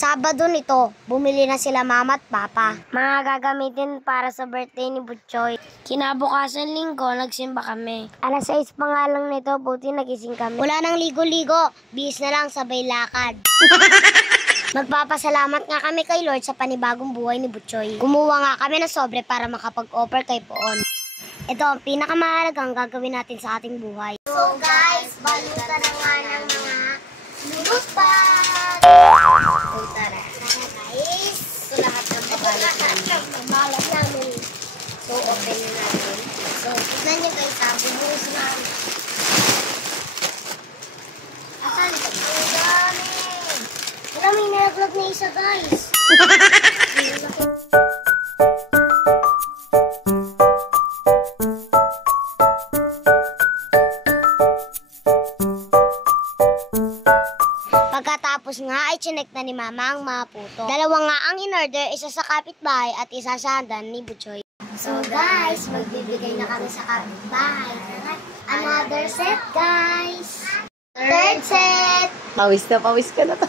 Sabado nito, bumili na sila mama at papa. Mga gagamitin para sa birthday ni Butchoy. Kinabukasan linggo, nagsimba kami. Alas 6 pa nga lang nito, buti nagising kami. Wala nang ligo-ligo, bihis na lang sabay lakad. Magpapasalamat nga kami kay Lord sa panibagong buhay ni Butchoy. Kumuha nga kami ng sobre para makapag-offer kay Poon. Ito ang pinakamahalagang gagawin natin sa ating buhay. So guys, balutan na nga ng mga lulutan. So tara guys. So lahat ng babalot namin. So open na natin. So tignan nyo guys ha, bubuhos natin. Asan ito? Ang dami. Wala, may nalaglag na isa guys. Pagkatapos nga ay chinek na ni Mama ang mga puto. Dalawa nga ang in-order, isa sa kapitbahay at isa sa handan ni Butchoy. So guys, magbibigay na kami sa kapitbahay. Another set guys. Third set. Pawis ka na to.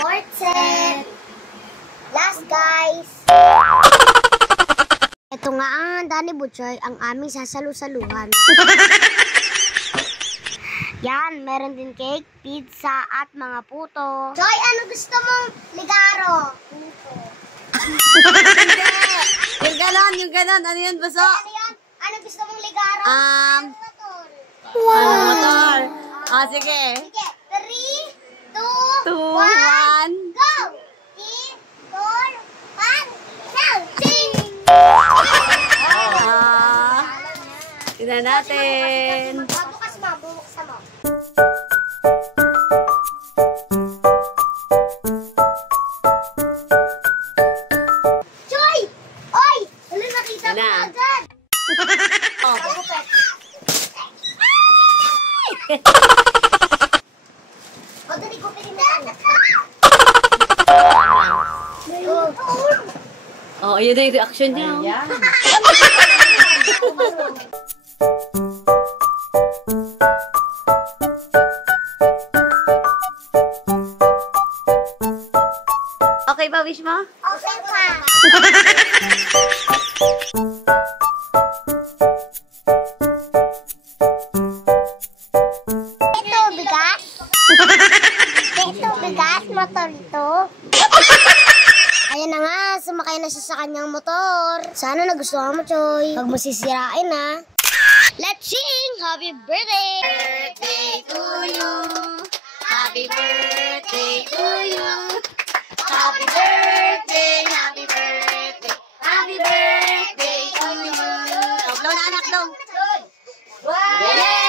Fourth set. Last guys. Ito nga ang handa ni Butchoy, ang aming sasalu-saluhan. Yan, meron din cake, pizza, at mga puto. Joy, ano gusto mong ligaro? Puto. Yung ganon. Ano yan, baso? Ano yan? Ano gusto mong ligaro? Motor. Wow. Motor. Sige. Sige, 3, 2, 2, 1, go! 3, 4, 5, now! Ching! Tignan natin. Bukas mo, bubuksan mo. Joy! Oy! Wala, nakita mo agad. Oh. O, dali ko pinimit. Oh, yun na yung reaction niya. Okay ba, wish mo? Okay pa. Ito, bigas. Ito, bigas. Motor ito. Ayan na nga, sumakay na siya sa kanyang motor. Sana nagustuhan mo, Choy. Huwag mo sisirain, ha. Let's sing! Happy birthday! Birthday to you! Happy birthday to you! Happy birthday! Happy birthday! Happy birthday to you! Blow na, anak, blow. Wow!